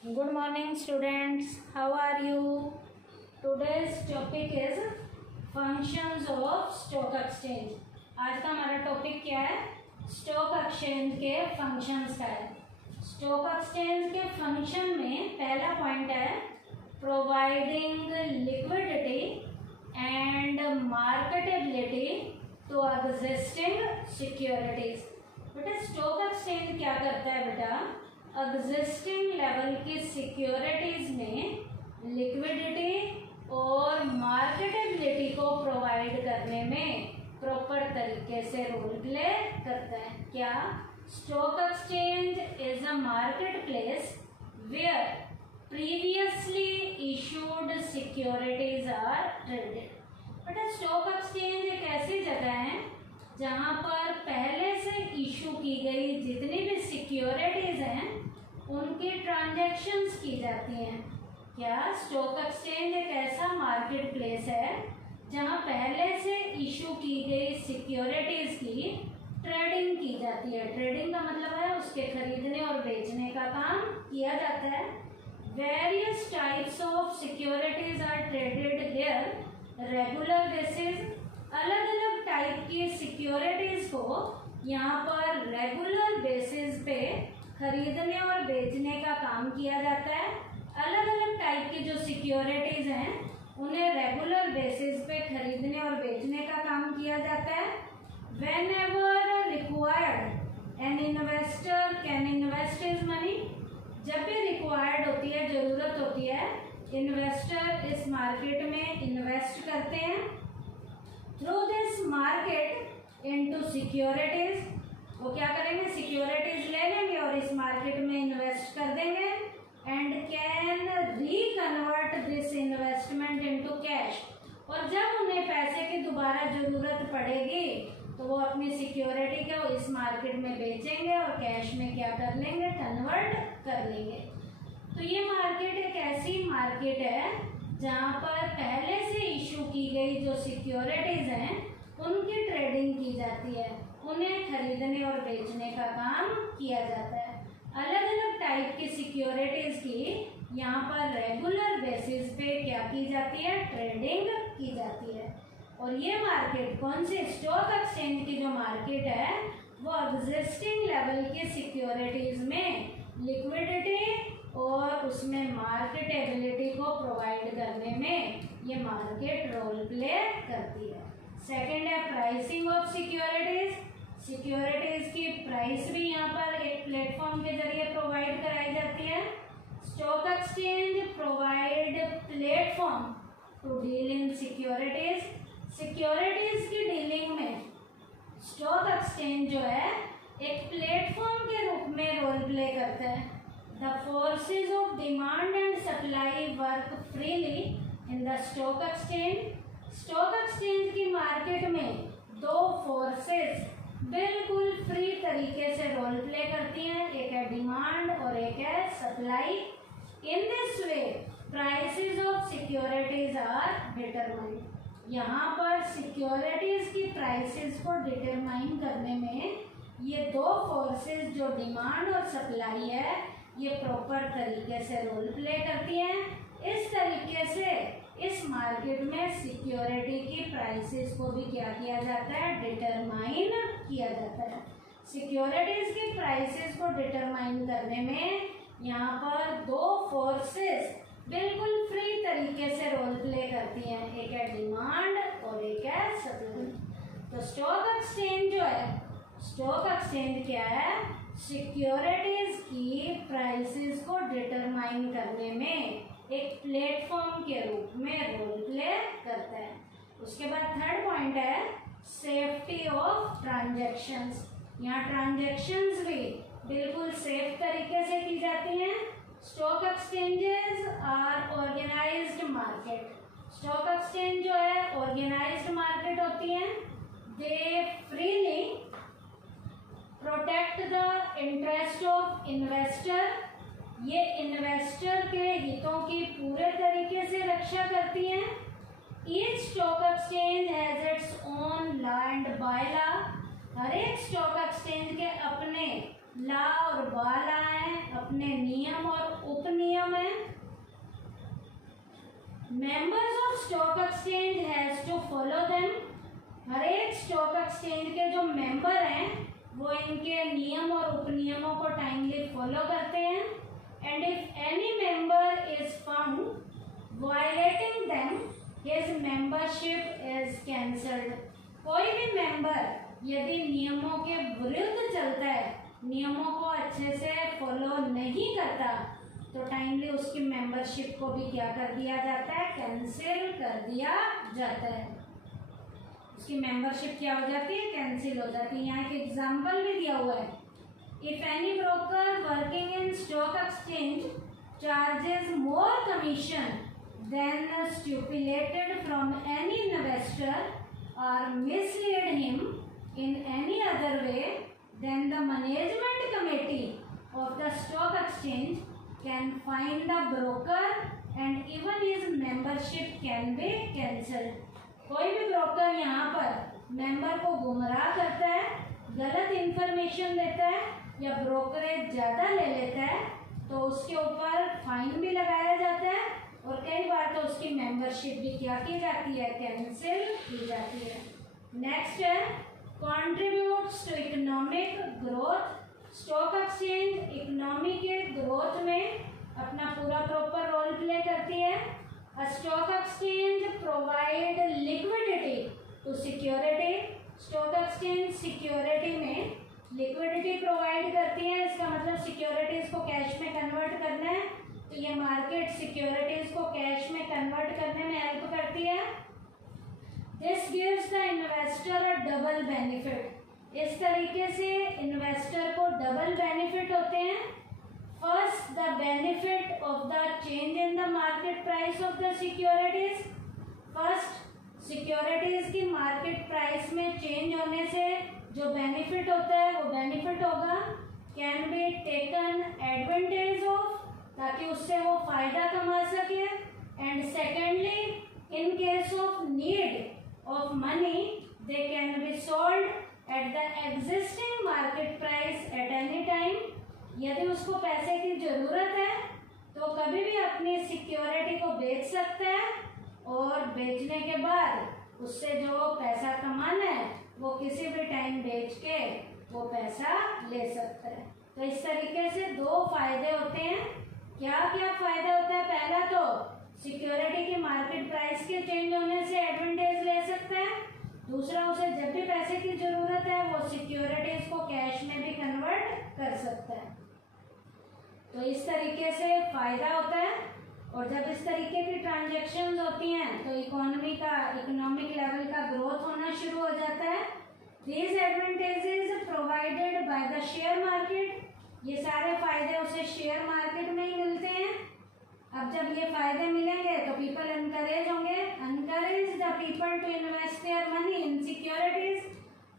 Good morning students, how are you? Today's topic is functions of stock exchange. आज का हमारा topic क्या है? स्टॉक एक्सचेंज के फंक्शंस का है। स्टॉक एक्सचेंज के फंक्शन में पहला पॉइंट है providing liquidity and marketability to existing securities. बेटा स्टॉक एक्सचेंज क्या करता है बेटा? एग्जिस्टिंग लेवल की सिक्योरिटीज में लिक्विडिटी और मार्केटेबिलिटी को प्रोवाइड करने में प्रॉपर तरीके से रोल प्ले करता है। क्या? Stock exchange is a market place where previously issued securities are traded. बेटा स्टॉक एक्सचेंज एक ऐसी जगह है जहाँ पर पहले से इशू की गई जितनी भी सिक्योरिटीज हैं उनकी ट्रांजैक्शंस की जाती हैं। क्या? स्टॉक एक्सचेंज एक ऐसा मार्केट प्लेस है जहाँ पहले से इशू की गई सिक्योरिटीज की ट्रेडिंग की जाती है। ट्रेडिंग का मतलब है उसके खरीदने और बेचने का काम किया जाता है। Various types of securities are traded here regular basis. अलग अलग टाइप की सिक्योरिटीज को यहाँ पर रेगुलर बेसिस पे खरीदने और बेचने का काम किया जाता है। अलग अलग टाइप की जो सिक्योरिटीज हैं उन्हें रेगुलर बेसिस पे खरीदने और बेचने का काम किया जाता है। Whenever required, an investor can invest his money। जब भी रिक्वायर्ड होती है, जरूरत होती है, इन्वेस्टर इस मार्केट में इन्वेस्ट करते हैं। Through this market into securities, वो क्या करेंगे? सिक्योरिटीज ले लेंगे और इस मार्केट में इन्वेस्ट कर देंगे and can reconvert this investment into cash. और जब उन्हें पैसे की दोबारा जरूरत पड़ेगी तो वो अपनी सिक्योरिटी को इस मार्केट में बेचेंगे और कैश में क्या कर लेंगे? कन्वर्ट कर लेंगे। तो ये मार्केट एक ऐसी मार्केट है जहाँ पर पहले से इशू की गई जो सिक्योरिटीज हैं उनकी ट्रेडिंग की जाती है, उन्हें खरीदने और बेचने का काम किया जाता है। अलग अलग टाइप की सिक्योरिटीज की यहाँ पर रेगुलर बेसिस पे क्या की जाती है? ट्रेडिंग की जाती है। और ये मार्केट कौन सी? स्टॉक एक्सचेंज की जो मार्केट है वो एग्जिस्टिंग लेवल की सिक्योरिटीज में लिक्विडिटी और उसमें मार्केटेबिलिटी को प्रोवाइड करने में ये मार्केट रोल प्ले करती है। सेकेंड है प्राइसिंग ऑफ सिक्योरिटीज। सिक्योरिटीज की प्राइस भी यहाँ पर एक प्लेटफॉर्म के जरिए प्रोवाइड कराई जाती है। Stock exchange provide platform to deal in securities. Securities की डीलिंग में स्टॉक एक्सचेंज जो है एक प्लेटफॉर्म के रूप में रोल प्ले करता है। The forces of demand and supply work freely in the stock exchange. Stock exchange की मार्केट में दो फोर्सेस बिल्कुल फ्री तरीके से रोल प्ले करती हैं, एक है डिमांड और एक है supply. In this way prices of securities are determined. यहाँ पर सिक्योरिटीज की प्राइसेस को डिटरमाइन करने में ये दो फोर्सेस जो डिमांड और सप्लाई है ये प्रॉपर तरीके से रोल प्ले करती हैं। इस तरीके से इस मार्केट में सिक्योरिटी की प्राइसेस को भी क्या किया जाता है? डिटरमाइन किया जाता है। सिक्योरिटीज की प्राइसेस को डिटरमाइन करने में यहाँ पर दो फोर्सेस बिल्कुल फ्री तरीके से रोल प्ले करती हैं, एक है डिमांड और एक है सप्लाई। तो स्टॉक एक्सचेंज जो है, स्टॉक एक्सचेंज क्या है? सिक्योरिटीज की प्राइसेस को डिटरमाइन करने में एक प्लेटफॉर्म के रूप में रोल प्ले करता है। उसके बाद थर्ड पॉइंट है सेफ्टी ऑफ ट्रांजैक्शंस। यहाँ ट्रांजैक्शंस भी बिल्कुल सेफ तरीके से की जाती हैं। Stock exchanges are organized market. Stock exchange जो है ऑर्गेनाइज्ड मार्केट होती है। They freely protect the interest of investor. ये इन्वेस्टर के हितों की पूरे तरीके से रक्षा करती हैं। Each stock exchange has its own law and by law. हर एक स्टॉक एक्सचेंज के अपने लॉ और बाय लॉ हैं, अपने नियम और उपनियम हैं। Members of stock exchange has to follow them. हर एक स्टॉक एक्सचेंज के जो मेंबर हैं वो इनके नियम और उपनियमों को टाइमली फॉलो करते हैं। And if any member is found violating them his membership is cancelled. कोई भी मेंबर यदि नियमों के विरुद्ध चलता है, नियमों को अच्छे से फॉलो नहीं करता, तो टाइमली उसकी मेंबरशिप को भी क्या कर दिया जाता है, कैंसिल कर दिया जाता है। उसकी मेंबरशिप क्या हो जाती है, कैंसिल हो जाती है। यहाँ एक एग्जांपल भी दिया हुआ है। If any broker working in stock exchange charges more commission than stipulated from any investor और mislead him in any other way, then the management committee of the stock exchange can fine the broker and even his membership can be cancelled। कोई भी broker यहाँ पर member को गुमराह करता है, गलत इंफॉर्मेशन देता है या ब्रोकरेज ज़्यादा ले लेता है, तो उसके ऊपर फाइन भी लगाया जाता है और कई बार तो उसकी मेंबरशिप भी क्या की जाती है, कैंसिल की जाती है। नेक्स्ट है contributes to economic growth। Stock exchange economy के ग्रोथ में अपना पूरा प्रॉपर रोल प्ले करती है। A stock exchange provide liquidity to security। Stock exchange security में लिक्विडिटी प्रोवाइड करती है। इसका मतलब सिक्योरिटीज को कैश में कन्वर्ट करना है, तो ये मार्केट सिक्योरिटीज को कैश में कन्वर्ट करने में हेल्प करती है। This gives the investor a double benefit। इस तरीके से इन्वेस्टर को डबल बेनिफिट होते हैं। First, the benefit of the change in the market price of the securities. First, securities की मार्केट प्राइस में चेंज होने से जो बेनिफिट होता है वो बेनिफिट होगा, can be taken advantage of, ताकि उससे वो फायदा कमा सके। And secondly, in case of need of money they can be sold at the existing market price at any time। यदि उसको पैसे की जरूरत है तो कभी भी अपनी सिक्योरिटी को बेच सकता है और बेचने के बाद उससे जो पैसा कमाना है वो किसी भी टाइम बेच के वो पैसा ले सकता है। तो इस तरीके से दो फायदे होते हैं। क्या क्या फायदा होता है? पहला तो सिक्योरिटी की मार्केट प्राइस के चेंज होने से एडवांटेज ले सकता है। दूसरा, उसे जब भी पैसे की जरूरत है वो सिक्योरिटीज को कैश में भी कन्वर्ट कर सकता है। तो इस तरीके से फायदा होता है। और जब इस तरीके की ट्रांजैक्शंस होती हैं तो इकोनॉमिक लेवल का ग्रोथ होना शुरू हो जाता है। These advantages provided by the share market. ये सारे फायदे उसे शेयर मार्केट में ही मिलते हैं। अब जब ये फायदे मिलेंगे तो पीपल एनकरेज होंगे, encourage the people to invest their money in securities.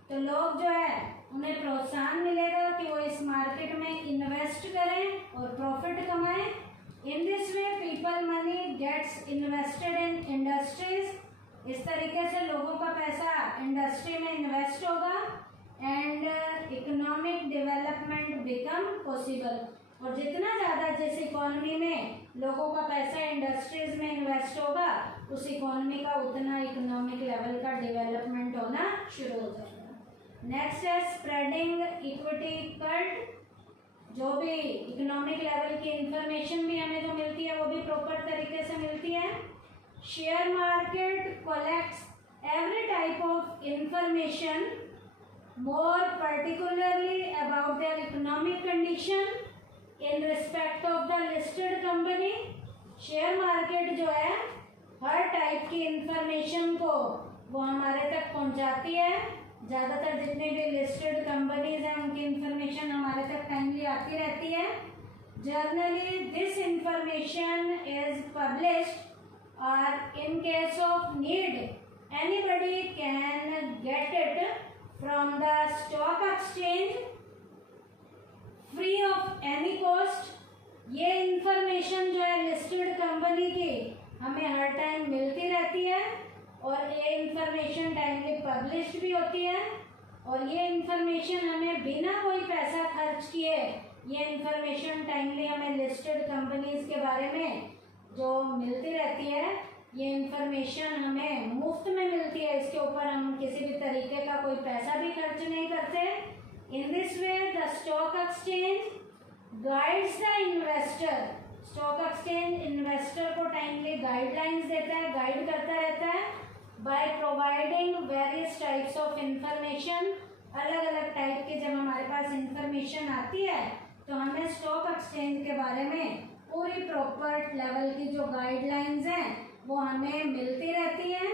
तो लोग जो है उन्हें प्रोत्साहन मिलेगा कि वो इस मार्केट में इन्वेस्ट करें और प्रॉफिट कमाएं। In this way people money gets invested in industries. इस तरीके से लोगों का पैसा इंडस्ट्री में इन्वेस्ट होगा and economic development become possible. और जितना ज़्यादा जिस इकोनॉमी में लोगों का पैसा इंडस्ट्रीज में इन्वेस्ट होगा उस इकोनॉमी का उतना इकोनॉमिक लेवल का डेवलपमेंट होना शुरू हो जाएगा। नेक्स्ट है स्प्रेडिंग इक्विटी कल्ट। जो भी इकोनॉमिक लेवल की इंफॉर्मेशन भी हमें जो मिलती है वो भी प्रॉपर तरीके से मिलती है। Share market collects every type of information more particularly about their economic condition in respect of the listed company। Share market जो है हर टाइप की इंफॉर्मेशन को वो हमारे तक पहुंचाती है। ज़्यादातर जितने भी लिस्टेड कंपनीज हैं उनकी इंफॉर्मेशन हमारे तक टाइमली आती रहती है। Generally this information is published और in case of need anybody can get it from the stock exchange free of any cost। ये इंफॉर्मेशन जो है लिस्टेड कंपनी की हमें हर टाइम मिलती रहती है और ये इंफॉर्मेशन टाइमली पब्लिश्ड भी होती है और ये इंफॉर्मेशन हमें बिना कोई पैसा खर्च सर्च किए, ये इंफॉर्मेशन टाइमली हमें लिस्टेड कंपनीज के बारे में जो मिलती रहती है, ये इंफॉर्मेशन हमें मुफ्त में मिलती है, इसके ऊपर हम किसी भी तरीके का कोई पैसा भी खर्च नहीं करते। इन this way the stock exchange guides the investor, stock exchange investor को टाइमली गाइडलाइंस देता है, गाइड करता रहता है by providing various types of information. अलग अलग टाइप के जब हमारे पास इंफॉर्मेशन आती है तो हमें स्टॉक एक्सचेंज के बारे में पूरी प्रॉपर लेवल की जो गाइडलाइंस हैं वो हमें मिलती रहती हैं।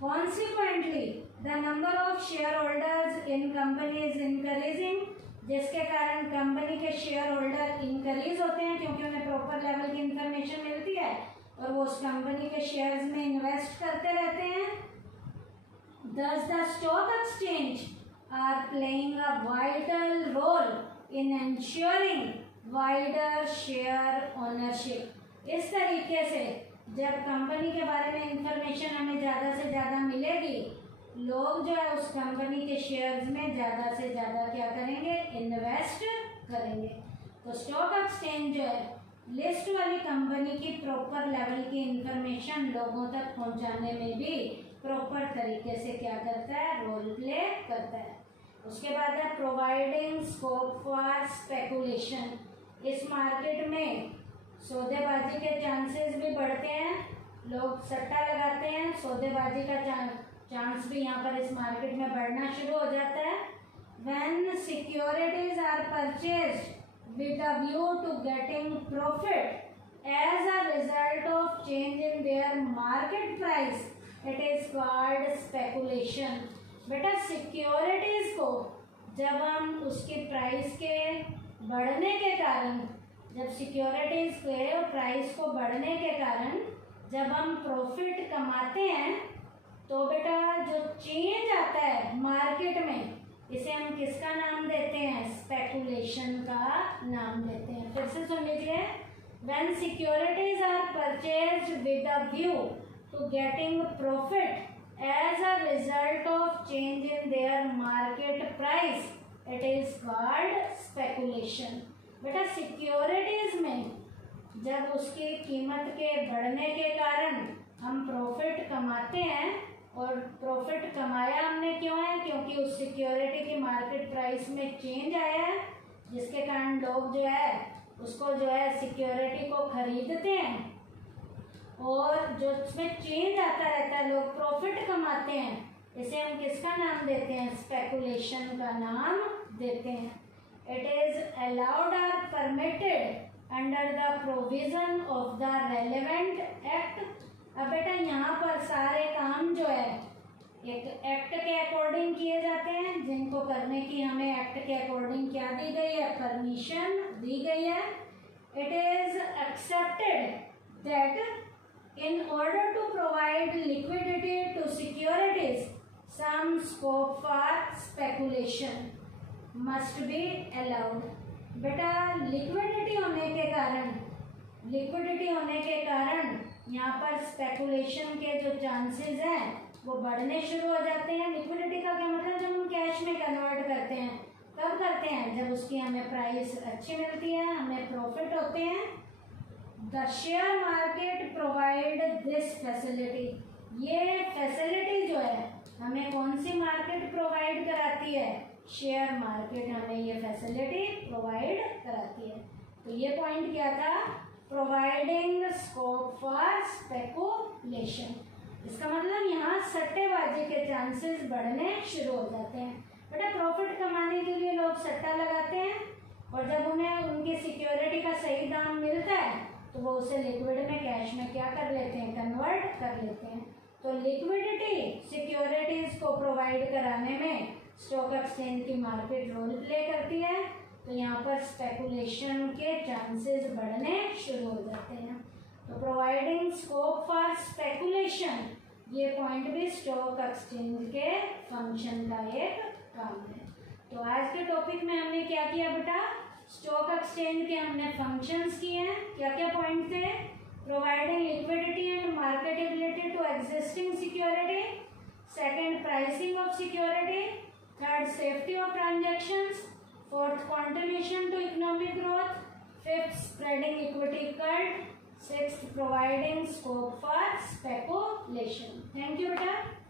Consequently the number of share holders in company is increasing, जिसके कारण कंपनी के शेयर होल्डर इंक्रीज होते हैं क्योंकि उन्हें प्रॉपर लेवल की इंफॉर्मेशन मिलती है और वो उस कंपनी के शेयर्स में इन्वेस्ट करते रहते हैं। Thus the stock exchange are playing a vital role in ensuring wider share ownership। इस तरीके से जब कंपनी के बारे में इंफॉर्मेशन हमें ज़्यादा से ज़्यादा मिलेगी, लोग जो है उस कंपनी के शेयर्स में ज़्यादा से ज़्यादा क्या करेंगे, इन्वेस्ट करेंगे। तो स्टॉक एक्सचेंज जो है लिस्ट वाली कंपनी की प्रॉपर लेवल की इंफॉर्मेशन लोगों तक पहुंचाने में भी प्रॉपर तरीके से क्या करता है, रोल प्ले करता है। उसके बाद है प्रोवाइडिंग स्कोप फॉर स्पेकुलेशन। इस मार्केट में सौदेबाजी के चांसेस भी बढ़ते हैं, लोग सट्टा लगाते हैं, सौदेबाजी का चांस भी यहाँ पर इस मार्केट में बढ़ना शुरू हो जाता है। When securities are purchased with a view to getting profit as a result of change in their market price, it is called speculation। बेटा सिक्योरिटीज को जब हम उसकी प्राइस के बढ़ने के कारण, जब सिक्योरिटीज के प्राइस को बढ़ने के कारण जब हम प्रॉफिट कमाते हैं तो बेटा जो चेंज आता है मार्केट में, इसे हम किसका नाम देते हैं, स्पेकुलेशन का नाम देते हैं। फिर से सुन लीजिए, when securities are purchased with a view to getting profit as a result of change in their market price, it is called speculation. बेटा सिक्योरिटीज में जब उसकी कीमत के बढ़ने के कारण हम प्रॉफिट कमाते हैं, और प्रॉफिट कमाया हमने क्यों है, क्योंकि उस सिक्योरिटी की मार्केट प्राइस में चेंज आया है, जिसके कारण लोग जो है उसको जो है सिक्योरिटी को खरीदते हैं, और जो उसमें चेंज आता रहता है लोग प्रॉफिट कमाते हैं। इसे हम किसका नाम देते हैं, स्पेकुलेशन का नाम देते हैं। It is allowed or permitted under the provision of the relevant act. अब बेटा यहाँ पर सारे काम जो है एक एक्ट के अकॉर्डिंग किए जाते हैं, जिनको करने की हमें एक्ट के अकॉर्डिंग क्या दी गई है, परमिशन दी गई है। It is accepted that in order to provide liquidity to securities some scope for speculation must be allowed. बेटा लिक्विडिटी होने के कारण यहाँ पर स्पेकुलेशन के जो चांसेस हैं वो बढ़ने शुरू हो जाते हैं। लिक्विडिटी का क्या मतलब, जब हम कैश में कन्वर्ट करते हैं, कब करते हैं, जब उसकी हमें प्राइस अच्छी मिलती है, हमें प्रॉफिट होते हैं। The share market provide this facility. ये फैसिलिटी जो है हमें कौन सी मार्केट प्रोवाइड कराती है, शेयर मार्केट हमें ये फैसिलिटी प्रोवाइड कराती है। तो ये पॉइंट क्या था, प्रोवाइडिंग स्कोप फॉर स्पेकुलेशन। इसका मतलब यहाँ सट्टेबाजी के चांसेस बढ़ने शुरू हो जाते हैं। बेटा प्रॉफिट कमाने के लिए लोग सट्टा लगाते हैं, और जब उन्हें उनकी सिक्योरिटी का सही दाम मिलता है तो वो उसे लिक्विड में, कैश में क्या कर लेते हैं, कन्वर्ट कर लेते हैं। तो लिक्विडिटी सिक्योरिटीज को प्रोवाइड कराने में स्टॉक एक्सचेंज की मार्केट रोल प्ले करती है। तो यहाँ पर स्पेकुलेशन के चांसेस बढ़ने शुरू हो जाते हैं। तो प्रोवाइडिंग स्कोप फॉर स्पेकुलेशन, ये पॉइंट भी स्टॉक एक्सचेंज के फंक्शन का एक काम है। तो आज के टॉपिक में हमने क्या किया बेटा, स्टॉक एक्सचेंज के हमने फंक्शंस किए हैं। क्या क्या पॉइंट थे, providing liquidity and marketability to existing security, second pricing of security, third safety of transactions, fourth contribution to economic growth. Fifth, spreading equity cult. Sixth, providing scope for speculation. Thank you, beta.